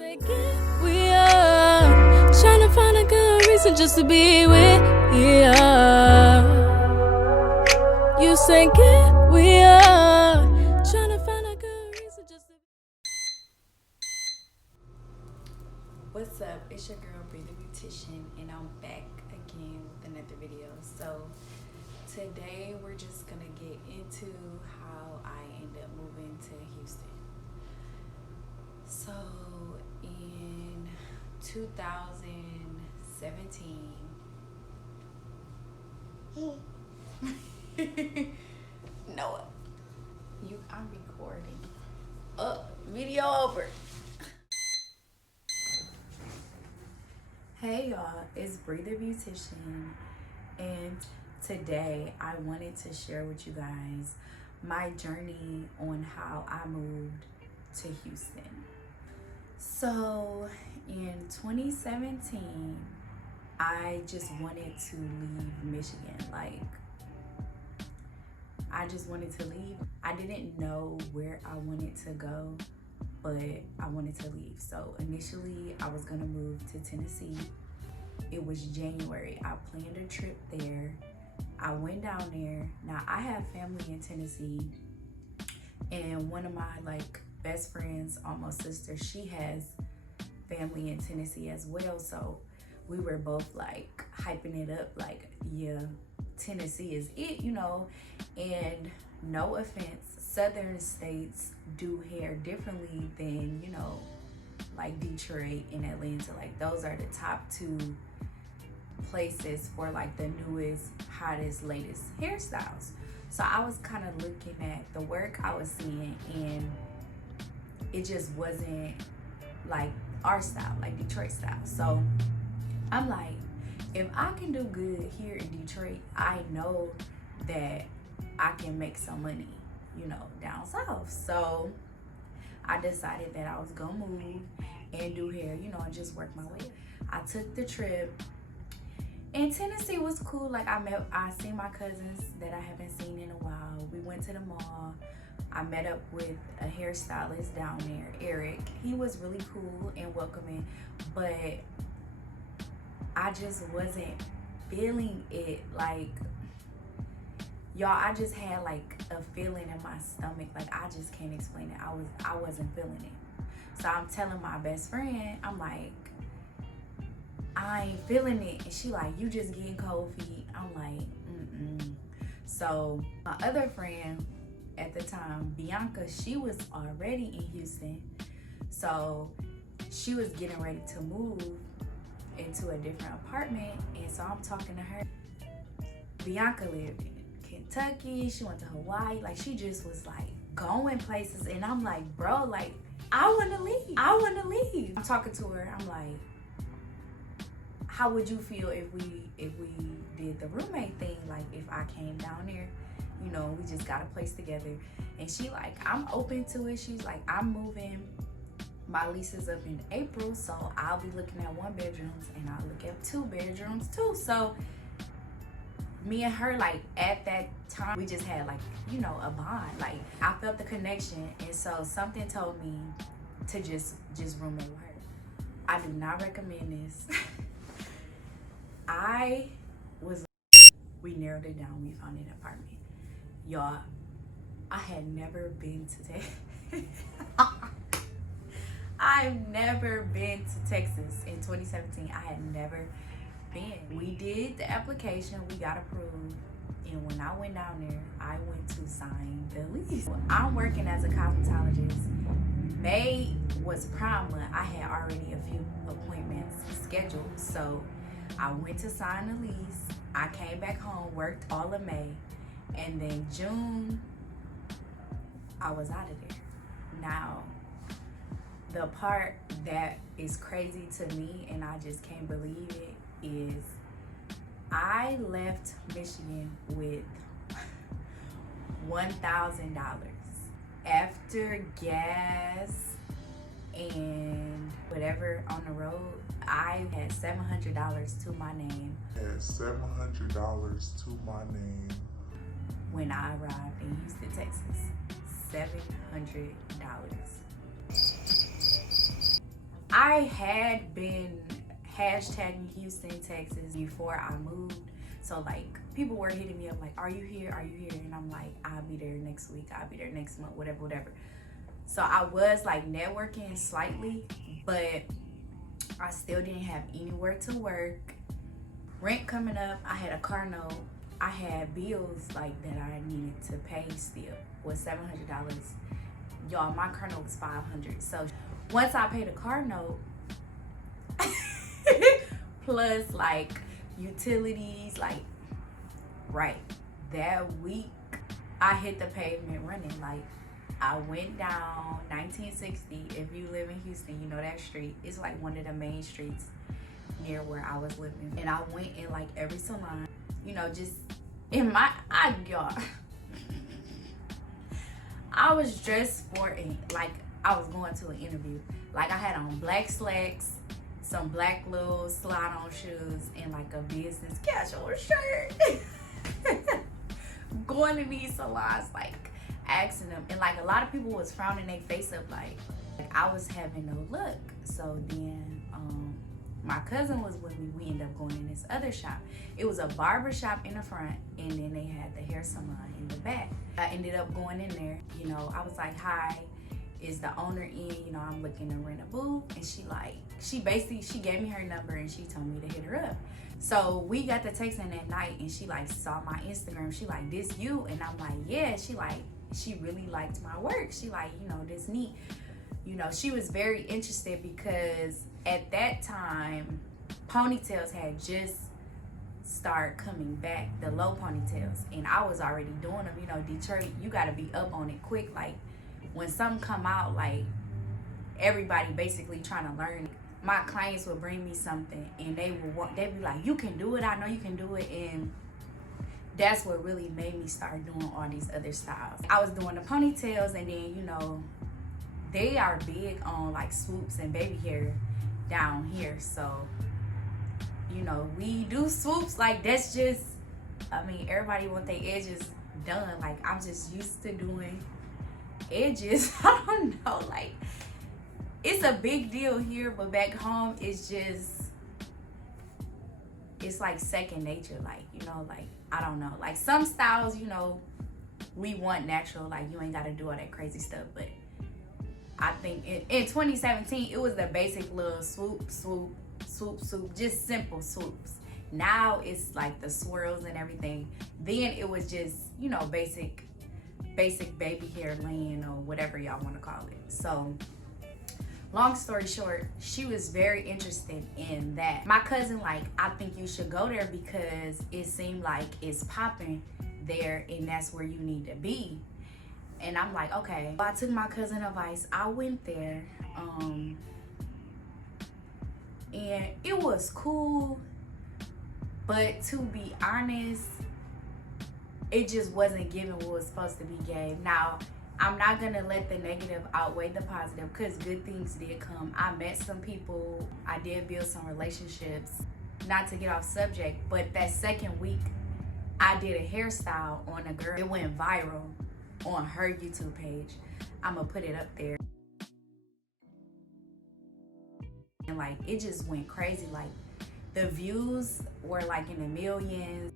say get we are trying to find a good reason just to be with you. You say get we are trying to find a good reason just to. What's up? It's your girl Bree the Beautician, and I'm back again with another video. So today we're just gonna get into how I ended up moving to Houston. So in 2017, Noah, I'm recording. Video over. Hey y'all, it's Bree the Beautician, and today I wanted to share with you guys my journey on how I moved to Houston. So in 2017, I just wanted to leave Michigan. Like, I just wanted to leave. I didn't know where I wanted to go, but I wanted to leave. So initially I was gonna move to Tennessee. It was January. I planned a trip there. I went down there. Now I have family in Tennessee, and one of my best friends, almost sister, she has family in Tennessee as well. So we were both hyping it up, yeah, Tennessee is it, and no offense, southern states do hair differently than, Detroit and Atlanta. Those are the top two places for the newest, hottest, latest hairstyles. So I was kind of looking at the work I was seeing, and it just wasn't our style, Detroit style. So I'm like, if I can do good here in Detroit, I know that I can make some money, down south. So I decided that I was gonna move and do hair, and just work my way. I took the trip, and Tennessee was cool. I seen my cousins that I haven't seen in a while. We went to the mall. I met up with a hairstylist down there, Eric. He was really cool and welcoming, but I just wasn't feeling it. Y'all, I just had a feeling in my stomach. I just can't explain it. I wasn't feeling it. So I'm telling my best friend, I'm like, I ain't feeling it. And she you just getting cold feet. I'm like, mm-mm. So my other friend at the time, Bianca, she was already in Houston. So she was getting ready to move into a different apartment. And so I'm talking to her. Bianca lived in Kentucky. She went to Hawaii. She just was going places. And I'm like, bro, I want to leave. I want to leave. I'm talking to her. I'm like, how would you feel if we did the roommate thing? If I came down there, we just got a place together. And she I'm open to it. She's I'm moving. My lease is up in April, so I'll be looking at 1 bedrooms, and I'll look at 2 bedrooms too. So me and her, at that time, we just had a bond. I felt the connection, and so something told me to just roommate with her. I do not recommend this. We narrowed it down. We found an apartment. Y'all, I had never been to Texas. I've never been to Texas. In 2017, I had never been. We did the application, we got approved, and when I went down there, I went to sign the lease. I'm working as a cosmetologist. May was Prime Month. I had already a few appointments scheduled, so I went to sign the lease. I came back home, worked all of May, and then June, I was out of there. Now, the part that is crazy to me, and I just can't believe it, is I left Michigan with $1,000 after gas and whatever on the road. I had $700 to my name. When I arrived in Houston, Texas. $700. I had been hashtagging Houston, Texas before I moved. So like people were hitting me up like, are you here? Are you here? And I'm like, I'll be there next week. I'll be there next month, whatever. So I was like networking slightly, but I still didn't have anywhere to work. Rent coming up, I had a car note. I had bills like that I needed to pay still, was $700. Y'all, my car note was $500. So once I paid the car note, plus like utilities, like right that week, I hit the pavement running. Like I went down 1960. If you live in Houston, you know that street. It's like one of the main streets near where I was living. And I went in like every salon, you know, just in my, y'all, I was dressed for it like I was going to an interview. Like I had on black slacks, some black little slide-on shoes, and like a business casual shirt. Going to these salons, like asking them, and like a lot of people was frowning their face up, like I was having no luck. So then my cousin was with me. We ended up going in this other shop. It was a barber shop in the front, and then they had the hair salon in the back. I ended up going in there. You know, I was like, hi, is the owner in? You know, I'm looking to rent a booth. And she gave me her number and she told me to hit her up. So we got the texting that night, and she like saw my Instagram. She like, this you? And I'm like, yeah. She really liked my work. She like, you know, this neat. You know, she was very interested because at that time, ponytails had just started coming back, the low ponytails. And I was already doing them. You know, Detroit, you got to be up on it quick. Like when something come out, like everybody basically trying to learn. My clients would bring me something and they'd be like, you can do it. I know you can do it. And that's what really made me start doing all these other styles. I was doing the ponytails, and then, you know, they are big on like swoops and baby hair down here. So, you know, we do swoops. Like that's just, I mean, everybody want their edges done. Like I'm just used to doing edges. I don't know, like it's a big deal here, but back home it's like second nature. Like, you know, like I don't know, like some styles, you know, we want natural, like you ain't got to do all that crazy stuff. But I think in 2017 it was the basic little swoop, just simple swoops. Now it's like the swirls and everything. Then it was just, you know, basic baby hair laying, or whatever y'all want to call it. So long story short, she was very interested in that. My cousin like, I think you should go there because it seemed like it's popping there and that's where you need to be. And I'm like, okay. I took my cousin's advice. I went there, and it was cool, but to be honest, it just wasn't giving what was supposed to be gave. Now, I'm not gonna let the negative outweigh the positive, because good things did come. I met some people, I did build some relationships. Not to get off subject, but that second week, I did a hairstyle on a girl. It went viral on her YouTube page. I'm gonna put it up there. And like, it just went crazy. Like the views were like in the millions.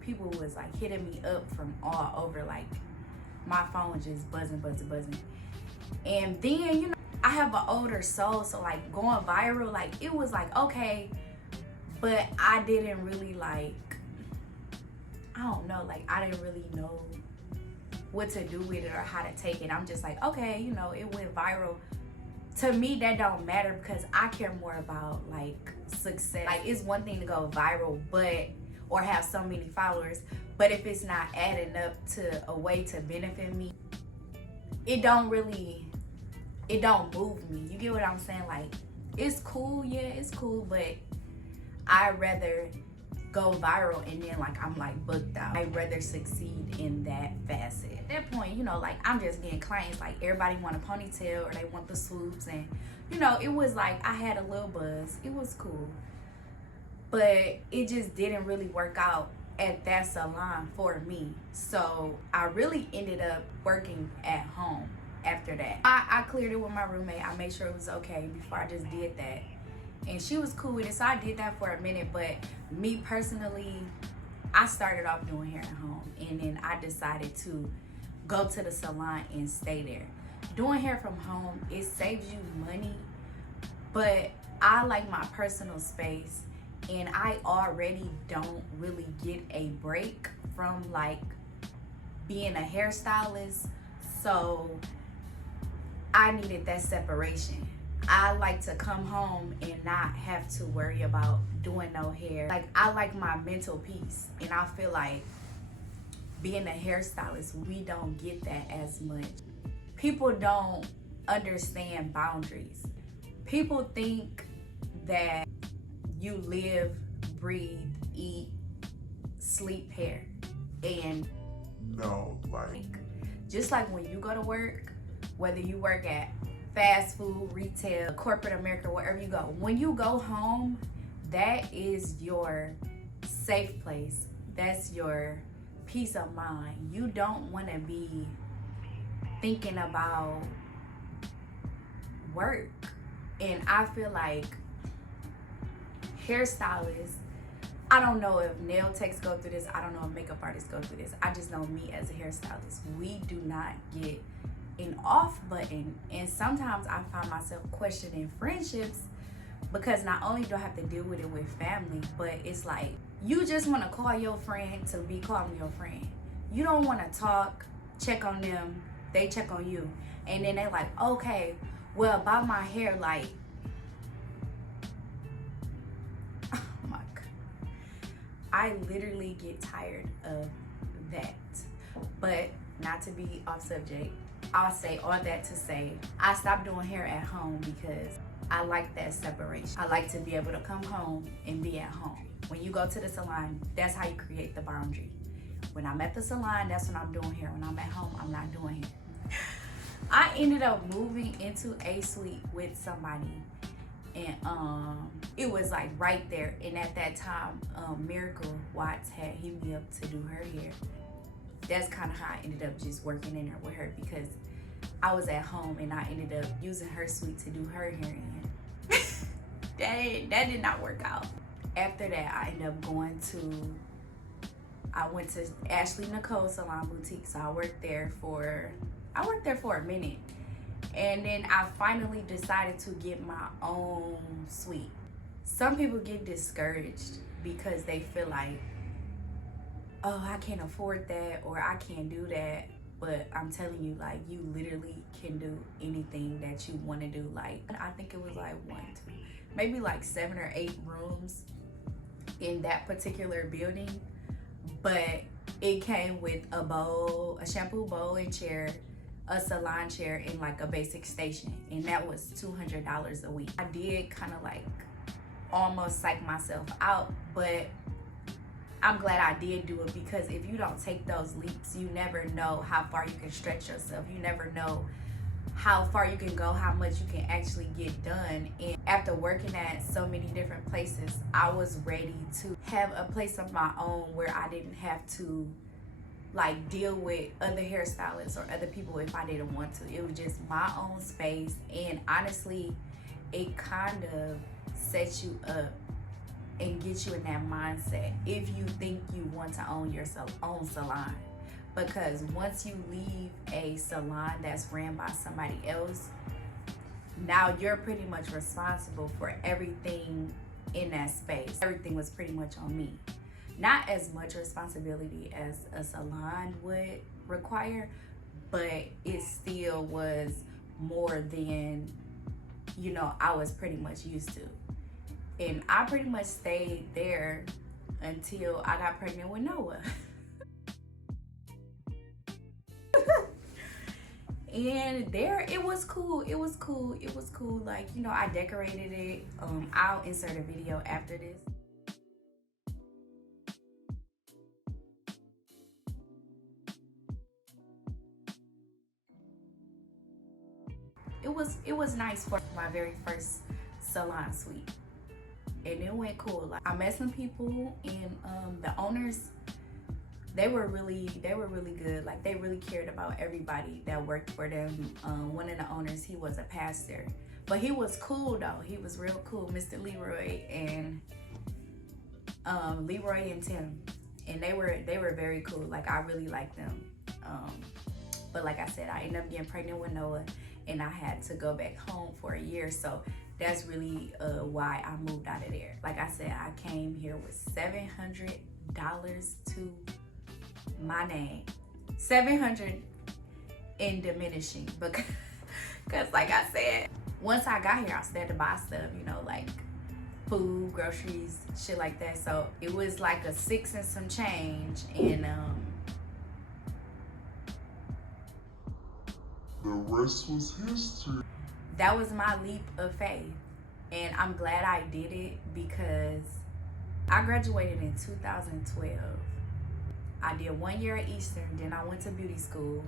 People was like hitting me up from all over. Like my phone was just buzzing. And then, you know, I have an older soul, so like going viral, like it was like, okay, but I didn't really like, I don't know, like I didn't really know what to do with it or how to take it. I'm just like, okay, you know, it went viral. To me, that don't matter, because I care more about like success. Like it's one thing to go viral, or have so many followers, but if it's not adding up to a way to benefit me, it don't move me. You get what I'm saying? Like, it's cool, yeah, it's cool, but I'd rather go viral and then like I'm like booked out. I'd rather succeed in that facet. At that point, you know, like I'm just getting clients, like everybody want a ponytail or they want the swoops, and you know, it was like I had a little buzz. It was cool. But it just didn't really work out at that salon for me. So I really ended up working at home. after that. I cleared it with my roommate. I made sure it was okay before I just did that. And she was cool with it, so I did that for a minute. But me personally, I started off doing hair at home, and then I decided to go to the salon and stay there. Doing hair from home, it saves you money, but I like my personal space, and I already don't really get a break from like being a hairstylist, so I needed that separation. I like to come home and not have to worry about doing no hair. Like, I like my mental peace, and I feel like being a hairstylist, we don't get that as much. People don't understand boundaries. People think that you live, breathe, eat, sleep hair. And no, like, just like when you go to work, whether you work at fast food, retail, corporate America, wherever you go, when you go home, that is your safe place. That's your peace of mind. You don't want to be thinking about work. And I feel like hairstylists, I don't know if nail techs go through this, I don't know if makeup artists go through this, I just know me as a hairstylist, we do not get an off button. And sometimes I find myself questioning friendships, because not only do I have to deal with it with family, but it's like you just want to call your friend to be calling your friend. You don't want to talk, check on them, they check on you, and then they're like, okay, well, about my hair, like, oh my God, I literally get tired of that. But not to be off subject, I'll say all that to say I stopped doing hair at home because I like that separation. I like to be able to come home and be at home. When you go to the salon, that's how you create the boundary. When I'm at the salon, that's when I'm doing hair. When I'm at home, I'm not doing hair. I ended up moving into a suite with somebody, and it was like right there. And at that time, Miracle Watts had hit me up to do her hair. That's kind of how I ended up just working in there with her, because I was at home and I ended up using her suite to do her hair in. That did not work out. After that, I ended up I went to Ashley Nicole Salon Boutique. So I worked there for a minute. And then I finally decided to get my own suite. Some people get discouraged because they feel like, oh, I can't afford that, or I can't do that. But I'm telling you, like, you literally can do anything that you want to do. Like, I think it was like 1, 2, maybe like 7 or 8 rooms in that particular building. But it came with a bowl, a shampoo bowl and chair, a salon chair, and like a basic station. And that was $200 a week. I did kind of like almost psych myself out, but I'm glad I did do it, because if you don't take those leaps, you never know how far you can stretch yourself. You never know how far you can go, how much you can actually get done. And after working at so many different places, I was ready to have a place of my own where I didn't have to like deal with other hairstylists or other people if I didn't want to. It was just my own space. And honestly, it kind of sets you up and get you in that mindset if you think you want to own your own salon. Because once you leave a salon that's ran by somebody else, now you're pretty much responsible for everything in that space. Everything was pretty much on me. Not as much responsibility as a salon would require, but it still was more than, you know, I was pretty much used to. And I pretty much stayed there until I got pregnant with Noah. And there, it was cool. It was cool. It was cool. Like, you know, I decorated it. I'll insert a video after this. It was nice for my very first salon suite. And it went cool. Like, I met some people, and the owners, they were really good. Like, they really cared about everybody that worked for them. One of the owners, he was a pastor, but he was cool though. He was real cool, Mr. Leroy and Tim, and they were very cool. Like, I really liked them. But like I said, I ended up getting pregnant with Noah, and I had to go back home for a year. So that's really why I moved out of there. Like I said, I came here with $700 to my name. 700 in diminishing, because like I said, once I got here, I started to buy stuff, you know, like food, groceries, shit like that. So it was like a 6 and some change, and the rest was history. that was my leap of faith. And I'm glad I did it, because I graduated in 2012. I did 1 year at Eastern, then I went to beauty school.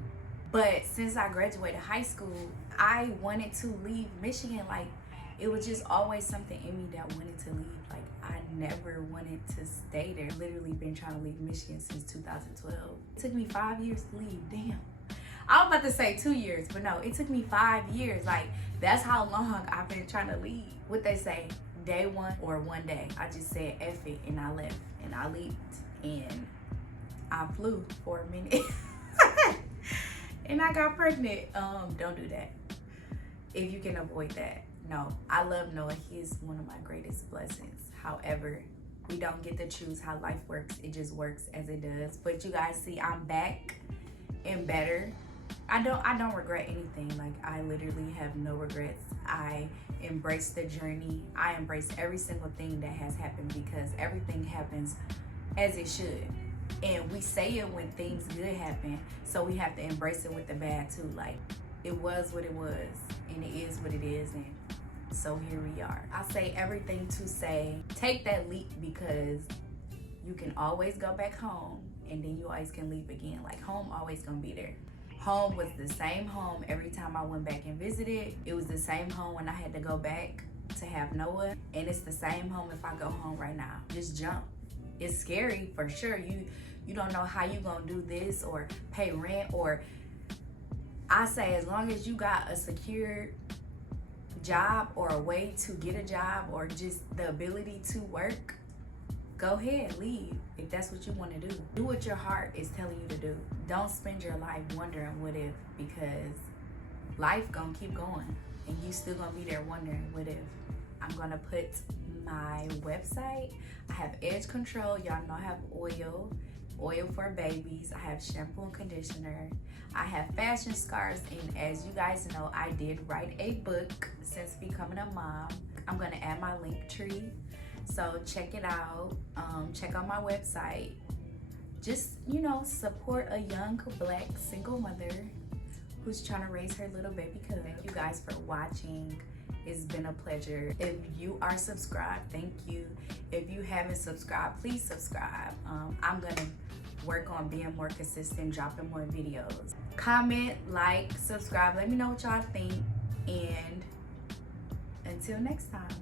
But since I graduated high school, I wanted to leave Michigan. Like, it was just always something in me that wanted to leave. Like, I never wanted to stay there. Literally been trying to leave Michigan since 2012. It took me 5 years to leave, damn. I was about to say 2 years, but no, it took me 5 years. Like, that's how long I've been trying to leave. What they say, day one or one day. I just said F it, and I left, and I leaped, and I flew for a minute. And I got pregnant. Don't do that if you can avoid that. No, I love Noah. He's one of my greatest blessings. However, we don't get to choose how life works. It just works as it does. But you guys see, I'm back and better. I don't regret anything. Like, I literally have no regrets. I embrace the journey. I embrace every single thing that has happened, because everything happens as it should. And we say it when things good happen, so we have to embrace it with the bad too. Like, it was what it was, and it is what it is, and so here we are. I say everything to say, take that leap, because you can always go back home, and then you always can leap again. Like, home always gonna be there. Home was the same home every time I went back and visited. It was the same home when I had to go back to have Noah, and it's the same home if I go home right now. Just jump. It's scary for sure. You don't know how you gonna do this or pay rent, or I say, as long as you got a secure job or a way to get a job or just the ability to work, go ahead, leave if that's what you want to do. Do what your heart is telling you to do. Don't spend your life wondering what if, because life gonna keep going and you still gonna be there wondering what if. I'm gonna put my website. I have edge control. Y'all know I have oil for babies. I have shampoo and conditioner. I have fashion scarves, and as you guys know, I did write a book since becoming a mom. I'm gonna add my link tree, so check it out. Check out my website. Just, you know, support a young black single mother who's trying to raise her little baby cub. Thank you guys for watching. It's been a pleasure. If you are subscribed, thank you. If you haven't subscribed, please subscribe. I'm gonna work on being more consistent, dropping more videos. Comment, like, subscribe. Let me know what y'all think. And until next time.